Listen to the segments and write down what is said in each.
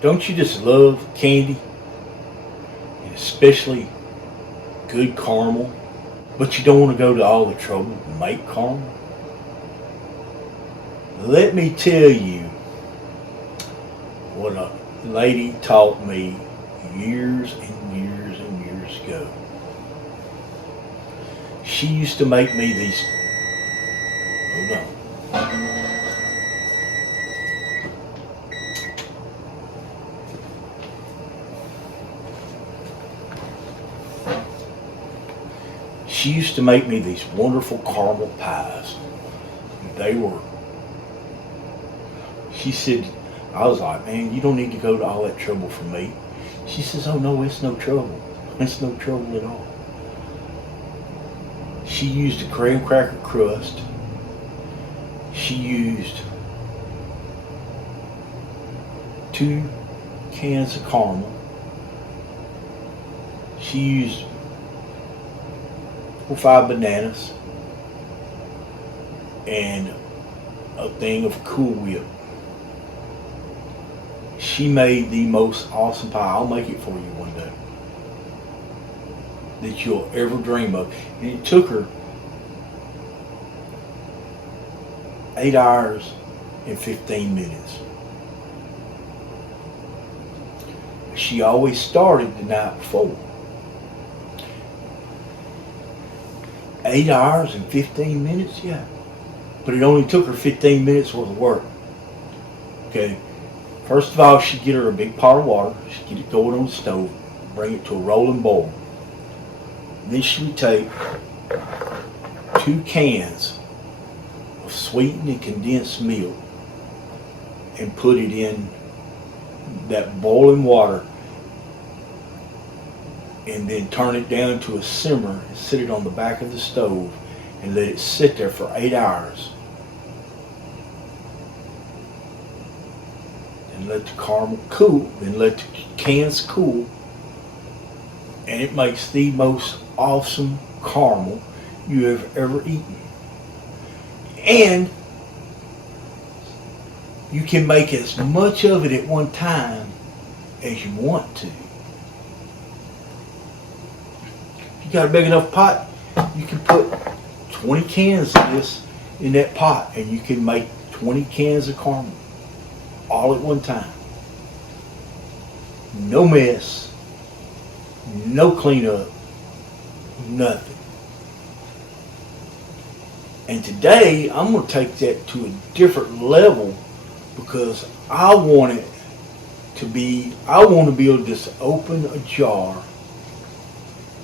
Don't you just love candy, and especially good caramel? But you don't want to go to all the trouble to make caramel? Let me tell you what a lady taught me years and years and years ago. She used to make me these. Hold on. She used to make me these wonderful caramel pies. They were. She said, I was like, man, you don't need to go to all that trouble for me. She says, oh no, it's no trouble. It's no trouble at all. She used a graham cracker crust. She used 2 cans of caramel. She used 4 or 5 bananas and a thing of Cool Whip. She made the most awesome pie. I'll make it for you one day that you'll ever dream of. And it took her 8 hours and 15 minutes. She always started the night before. 8 hours and 15 minutes, yeah. But it only took her 15 minutes worth of work. Okay. First of all, she'd get her a big pot of water. She'd get it going on the stove, bring it to a rolling boil. Then she would take 2 cans of sweetened and condensed milk and put it in that boiling water, and then turn it down to a simmer and sit it on the back of the stove and let it sit there for 8 hours. And let the caramel cool, then let the cans cool, and it makes the most awesome caramel you have ever eaten. And you can make as much of it at one time as you want to. If you got a big enough pot, you can put 20 cans of this in that pot, and you can make 20 cans of caramel all at one time. No mess, no cleanup, nothing. And today I'm going to take that to a different level, because I want to be able to just open a jar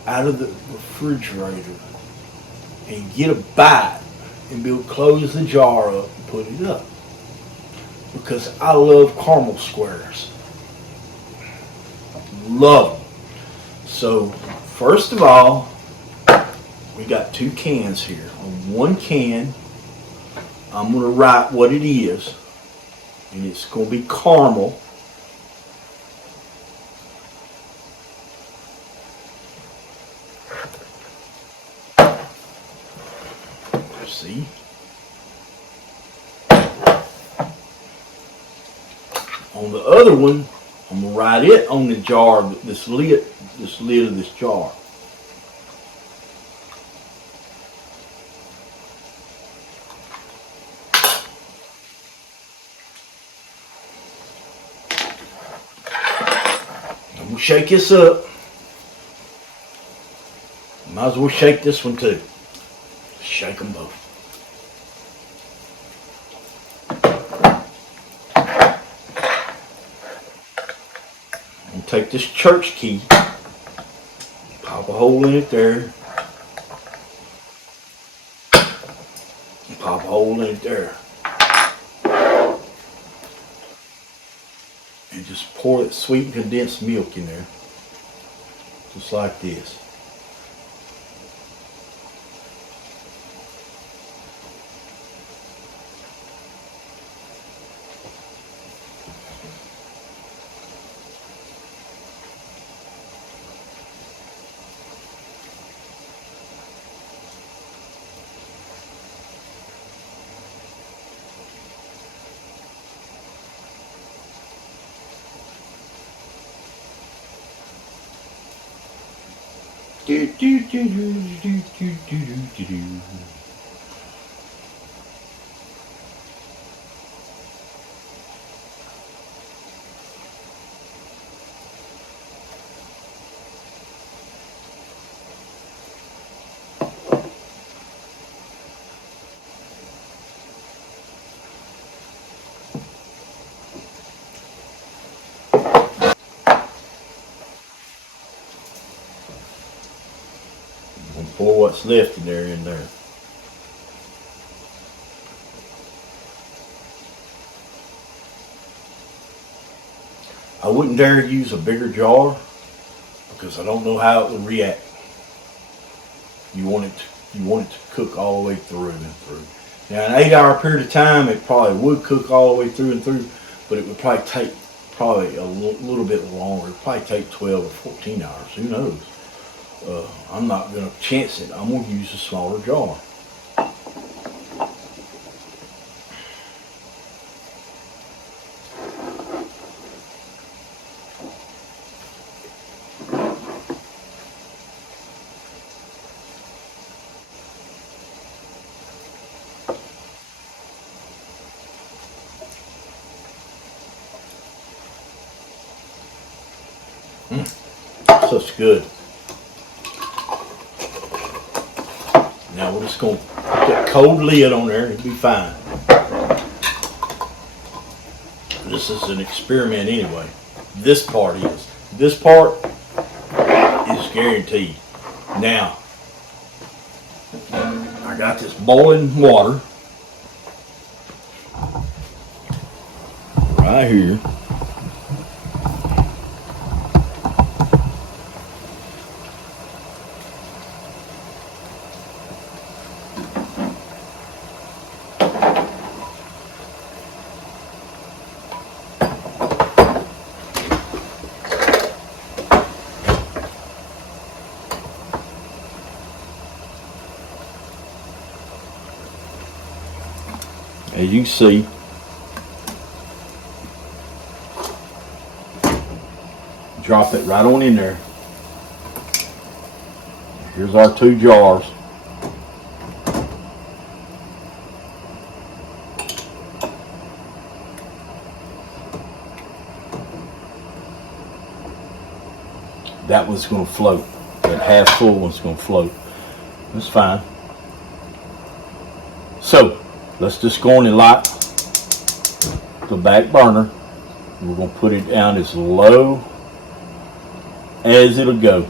out of the refrigerator and get a bite and be able to close the jar up and put it up. Because I love caramel squares. Love them. So, first of all, we got 2 cans here. On 1 can, I'm going to write what it is. And it's going to be caramel. See? On the other one, I'm going to write it on the jar, this lid of this jar. I'm going to shake this up. Might as well shake this one too. Shake them both. Take this church key, pop a hole in it there, and pop a hole in it there, and just pour that sweet condensed milk in there, just like this. Do, do, do, do, do, do, do, do, do. Pour what's left in there. I wouldn't dare use a bigger jar because I don't know how it would react. You want it to cook all the way through and through. Now, an 8-hour period of time, it probably would cook all the way through and through, but it would probably take a little bit longer. It'd probably take 12 or 14 hours. Who knows? I'm not going to chance it. I'm going to use a smaller jar. Such good. Now we're just going to put that cold lid on there and it'll be fine. This is an experiment anyway. This part is. This part is guaranteed. Now, I got this boiling water right here. As you can see, drop it right on in there. Here's our 2 jars. That one's going to float. That half full one's going to float. That's fine. So, let's just go on and light the back burner. We're going to put it down as low as it'll go.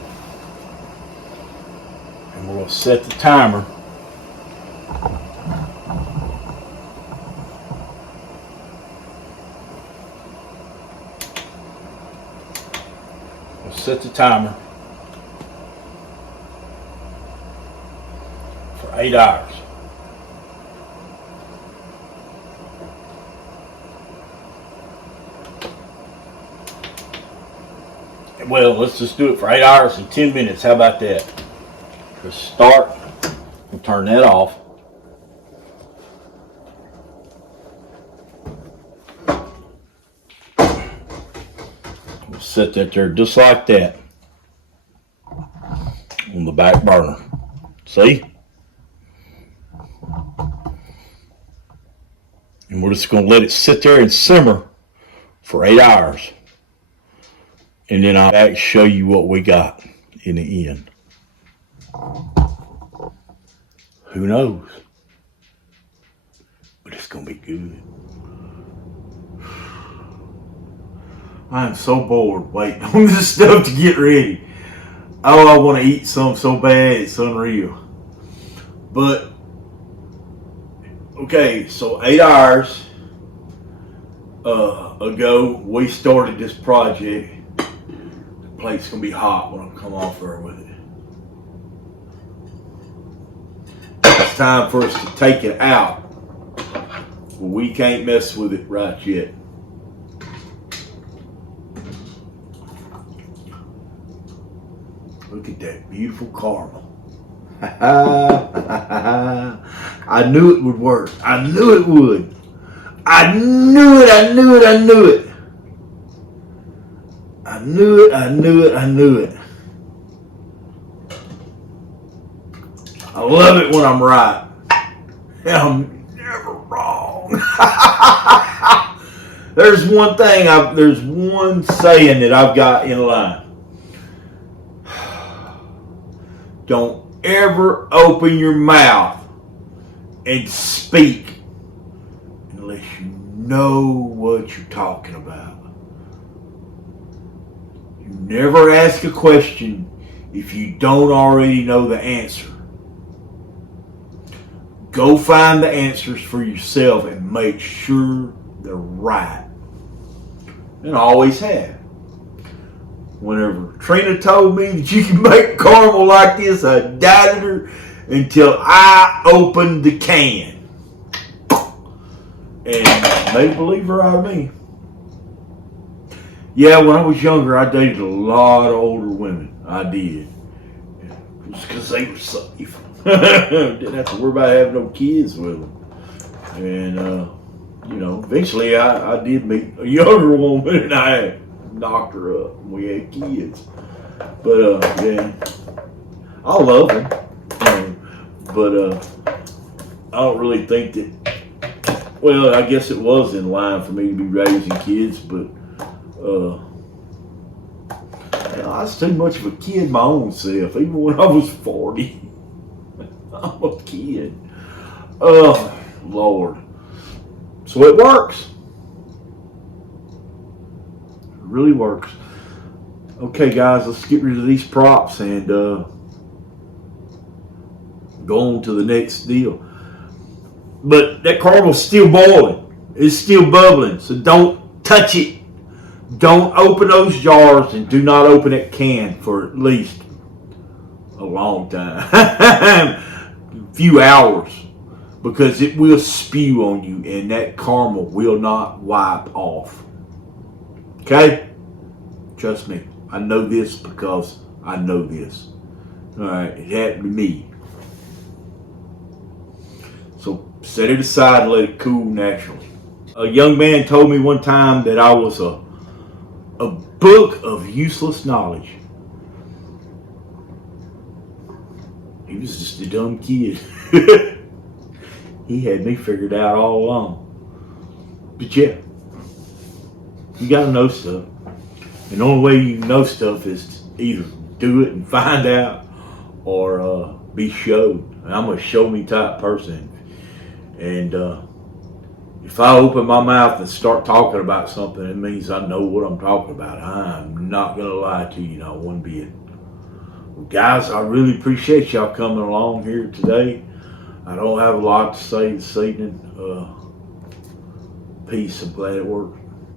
And we're going to set the timer. We'll set the timer for 8 hours. Well, let's just do it for 8 hours and 10 minutes. How about that? Just start and turn that off. We'll set that there just like that on the back burner. See? And we're just going to let it sit there and simmer for 8 hours. And then I'll back show you what we got in the end. Who knows? But it's going to be good. I'm so bored waiting on this stuff to get ready. Oh, I want to eat some so bad, it's unreal. But, okay, so 8 hours ago, we started this project. The plate's going to be hot when I come off there with it. It's time for us to take it out. We can't mess with it right yet. Look at that beautiful caramel. I knew it would work. I knew it would. I knew it. I knew it. I knew it. I knew it. I knew it. I knew it. love it when I'm right. I'm never wrong. There's one saying that I've got in life. Don't ever open your mouth and speak unless you know what you're talking about. You never ask a question if you don't already know the answer. Go find the answers for yourself and make sure they're right. And I always have. Whenever Trina told me that you can make caramel like this, I doubted her until I opened the can. And made a believer out of me. Yeah, when I was younger, I dated a lot of older women. I did. Just because they were safe. Didn't have to worry about having no kids with them. And, eventually I did meet a younger woman and I knocked her up and we had kids. But, yeah, I love them. But I don't really think that, well, I guess it was in line for me to be raising kids, but I was too much of a kid my own self, even when I was 40. I'm a kid. Oh, Lord. So it works. It really works. Okay, guys, let's get rid of these props and go on to the next deal. But that caramel's still boiling. It's still bubbling, so don't touch it. Don't open those jars and do not open that can for at least a long time. A few hours. Because it will spew on you and that caramel will not wipe off. Okay? Trust me. I know this because I know this. Alright, it happened to me. So set it aside and let it cool naturally. A young man told me one time that I was a book of useless knowledge. He was just a dumb kid. He had me figured out all along. But yeah, you gotta know stuff. And the only way you know stuff is to either do it and find out or be showed. And I'm a show me type person. And if I open my mouth and start talking about something, it means I know what I'm talking about. I'm not gonna lie to you, not one bit. Well, guys, I really appreciate y'all coming along here today. I don't have a lot to say this evening. Peace. I'm glad it worked.